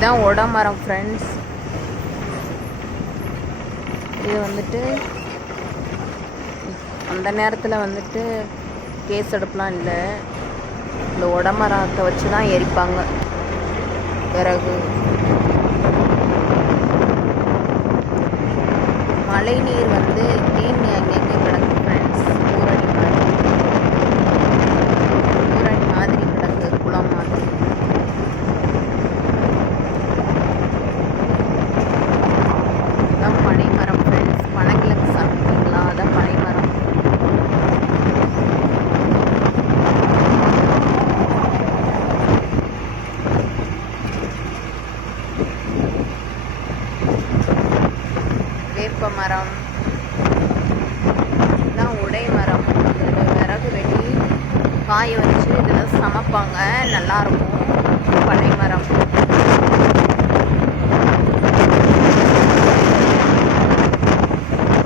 இதான் உடமரம் ஃப்ரெண்ட்ஸ். இது வந்துட்டு அந்த நேரத்தில் வந்துட்டு கேஸ் அடுப்புலாம் இல்லை, இந்த உடமரத்தை வச்சு தான் எரிப்பாங்க விறகு. மழை நீர் வந்து தேங்கி அங்கங்கே கிடக்கு ஃப்ரெண்ட்ஸ். ஊரணி மாதிரி கிடக்கு, குளம் மாதிரி. அதான் பனைமரம் ஃப்ரெண்ட்ஸ். பனங்கிழங்கு சாப்பிட்டீங்களா? அதான் பனைமரம். வேப்ப மரம், இதுதான் உடை மரம். இதில் விறகு வெட்டி காய வச்சு இதில் சமைப்பாங்க, நல்லாயிருக்கும். பனை மரம்.